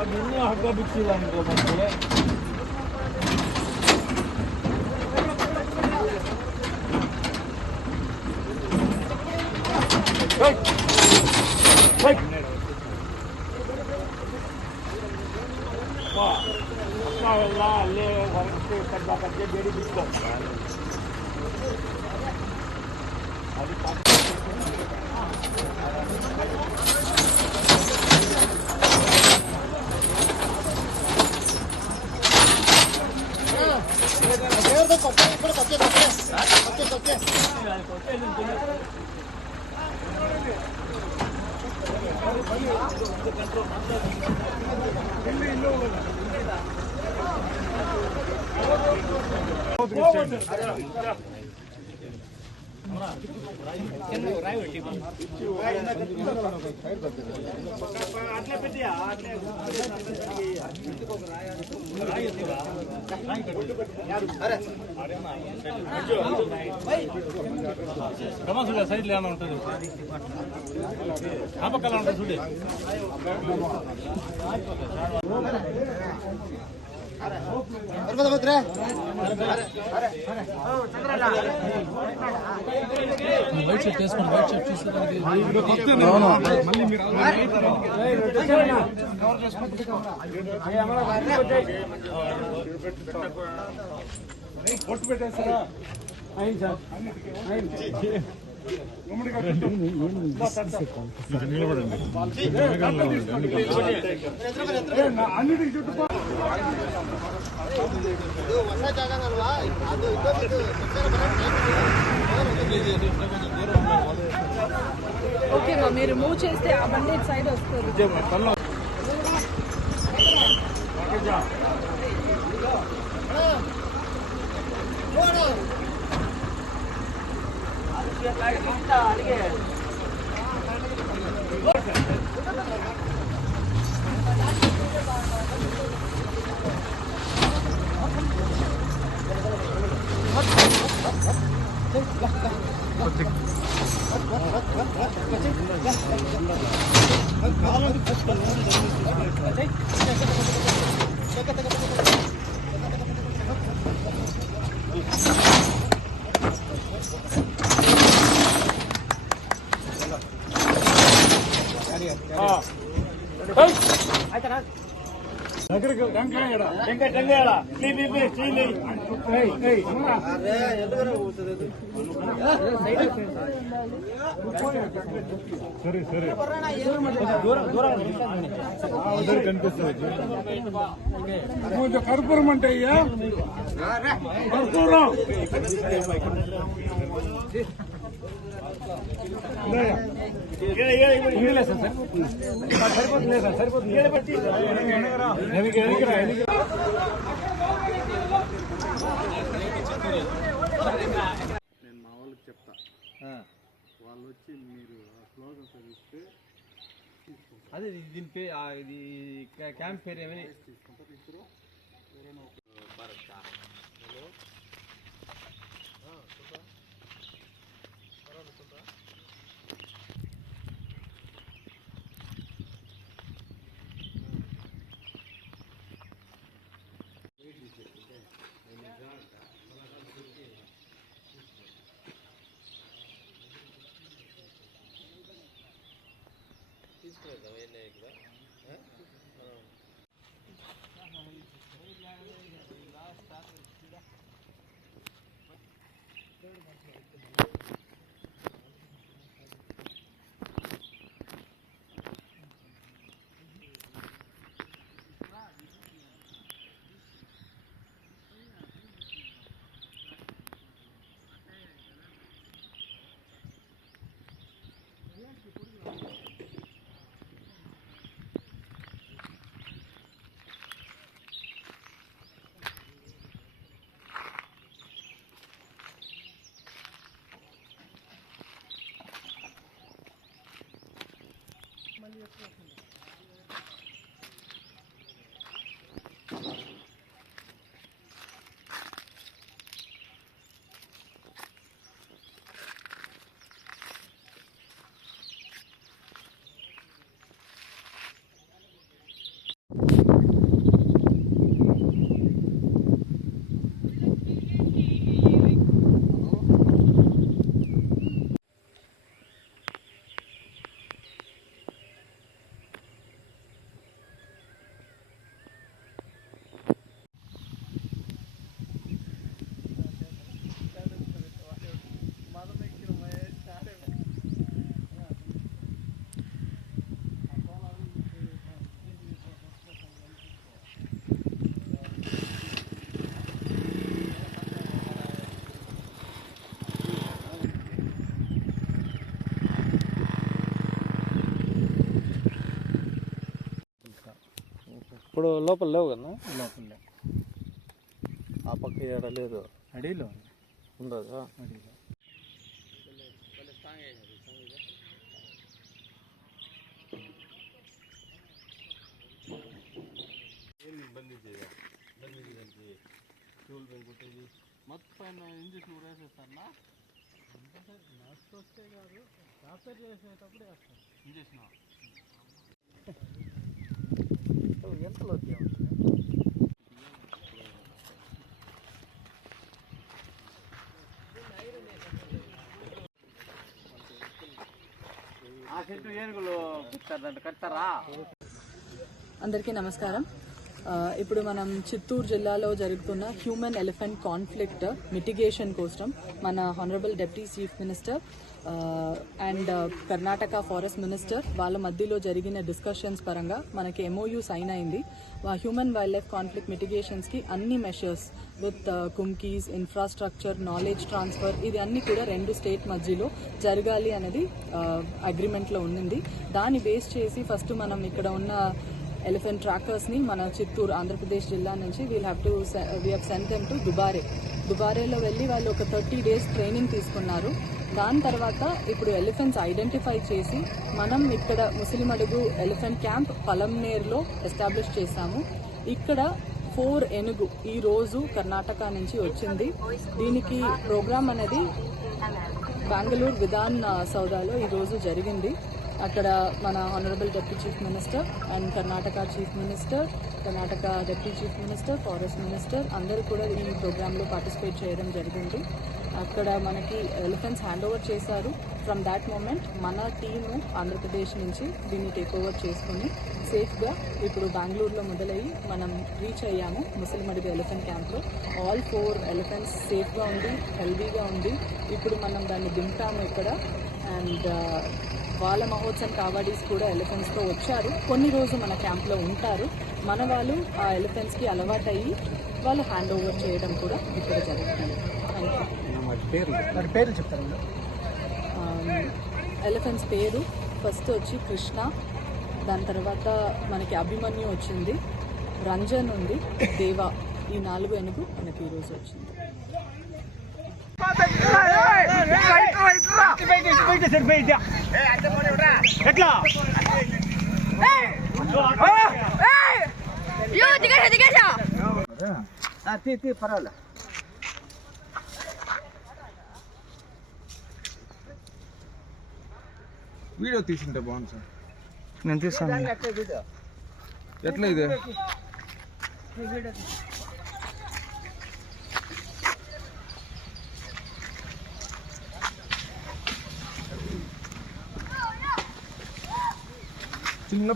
Одни ахгаби килам гомокле. Hey! Hey! Wah, Allah le, orang tu kerja kerja jadi bismillah. Hadi. Recuerdo, corté, recuerdo, corté, corté. Corté, corté. Thank you. చూడ side ఏమైనా ఉంటుంది ఆ పక్కన ఉంటుంది చూడు white shirt వేసుకోండి వైట్ షర్ట్ కొట్టు పెట్టేస్తారా అయింది సార్ అయింది అన్నిటికి చుట్టూ ఓకే మా మీరు మూవ్ చేస్తే ఆ బండి సైడ్ వస్తుంది. దగ్గరికి టెంకాయ టెంకాయ టెంకాయ లీ లీ లీ లీ లీ ఏయ్ ఏయ్ సరే సరే దూరం కనిపిస్తుంది కొంచెం కర్పూరం అంటే అయ్యా కర్పూరం ఉందిలే సార్ సార్ సరిపోతుంది సార్ సరిపోతుంది. నేను మా వాళ్ళకి చెప్తా. వాళ్ళు వచ్చి మీరు ఆ స్లోగన్ చదివిస్తే అదే దీని పేరు ఇది క్యాంప్ పేరు ఏమని? తీసుకుంటారు. ఇప్పుడు ఎవరైనా ఒక తీసుకునేద్దాం ఏం ఇక్కడ. లాస్ట్ మళ్ళీ ఎక్కువ ఇప్పుడు లోపల లేవు కదా? లోపల ఆ పక్క ఏడ లేదు. అడవిలో ఉండదు? అడవిలో. మొత్తం ఇంజక్షన్ కూడా వేసేస్తారా ఇంజక్షన్ ఎంతలో ఆ చెట్టు ఏనుగులు కుట్టారంట కట్టారా అందరికీ నమస్కారం. ఇప్పుడు మనం చిత్తూరు జిల్లాలో జరుగుతున్న హ్యూమన్ ఎలిఫెంట్ కాన్ఫ్లిక్ట్ మిటిగేషన్ కోసం మన honourable deputy chief minister and Karnataka forest minister వాళ్ళ మధ్యలో జరిగిన డిస్కషన్స్ పరంగా మనకి ఎంఓయూ సైన్ అయింది. హ్యూమన్ వైల్డ్ లైఫ్ కాన్ఫ్లిక్ట్ మిటిగేషన్స్కి అన్ని measures with kumkis infrastructure knowledge transfer ఇది అన్ని కూడా రెండు స్టేట్ మధ్యలో జరగాలి అనేది అగ్రిమెంట్లో ఉండింది. దాన్ని బేస్ చేసి ఫస్ట్ మనం ఇక్కడ ఉన్న ఎలిఫెంట్ ట్రాకర్స్ని మన చిత్తూరు ఆంధ్రప్రదేశ్ జిల్లా నుంచి we'll have to we have send them to దుబారే దుబారేలో వెళ్ళి వాళ్ళు ఒక థర్టీ డేస్ ట్రైనింగ్ తీసుకున్నారు. దాని తర్వాత ఇప్పుడు ఎలిఫెంట్స్ ఐడెంటిఫై చేసి మనం ఇక్కడ ముస్లిం అడుగు ఎలిఫెంట్ క్యాంప్ పలంనేర్లో ఎస్టాబ్లిష్ చేశాము. ఇక్కడ ఫోర్ ఎనుగు ఈ రోజు కర్ణాటక నుంచి వచ్చింది. దీనికి ప్రోగ్రామ్ అనేది బెంగళూరు విధాన్ సౌదాలో ఈరోజు జరిగింది. అక్కడ మన honourable deputy chief minister and Karnataka chief minister Karnataka deputy chief minister forest minister అందరూ కూడా ఈ ప్రోగ్రాంలో పార్టిసిపేట్ చేయడం జరిగింది. అక్కడ మనకి ఎలిఫెంట్స్ హ్యాండ్ ఓవర్ చేశారు. ఫ్రమ్ దాట్ మూమెంట్ మన టీము ఆంధ్రప్రదేశ్ నుంచి దీన్ని టేక్ ఓవర్ చేసుకుని సేఫ్గా ఇప్పుడు బెంగళూరులో మొదలయ్యి మనం రీచ్ అయ్యాము ముసలిం ఎలిఫెంట్ క్యాంప్లో ఆల్ ఫోర్ ఎలిఫెంట్స్ సేఫ్గా ఉంది హెల్దీగా ఉంది ఇప్పుడు మనం దాన్ని దింపాము ఇక్కడ. అండ్ వాళ్ళ uh, మహోత్సవం కావాడీస్ కూడా ఎలిఫెంట్స్తో వచ్చారు. కొన్ని రోజులు మన క్యాంప్లో ఉంటారు. మన వాళ్ళు ఆ ఎలిఫెంట్స్కి అలవాటయ్యి వాళ్ళు హ్యాండ్ ఓవర్ చేయడం కూడా ఇక్కడ జరుగుతుంది. థ్యాంక్ యూ పేరు వాటి పేర్లు చెప్తారు ఎలిఫెంట్స్ పేరు ఫస్ట్ వచ్చి కృష్ణ దాని తర్వాత మనకి అభిమన్యు వచ్చింది రంజన్ ఉంది దేవా ఈ నాలుగు ఎనుగు మనకి ఈరోజు వచ్చింది ఎట్లా తీ తీ పర్వాలే వీడియో తీసుంటే బాగుంది సార్. నేను తీస్తాను. ఎట్లా ఇది? చిన్న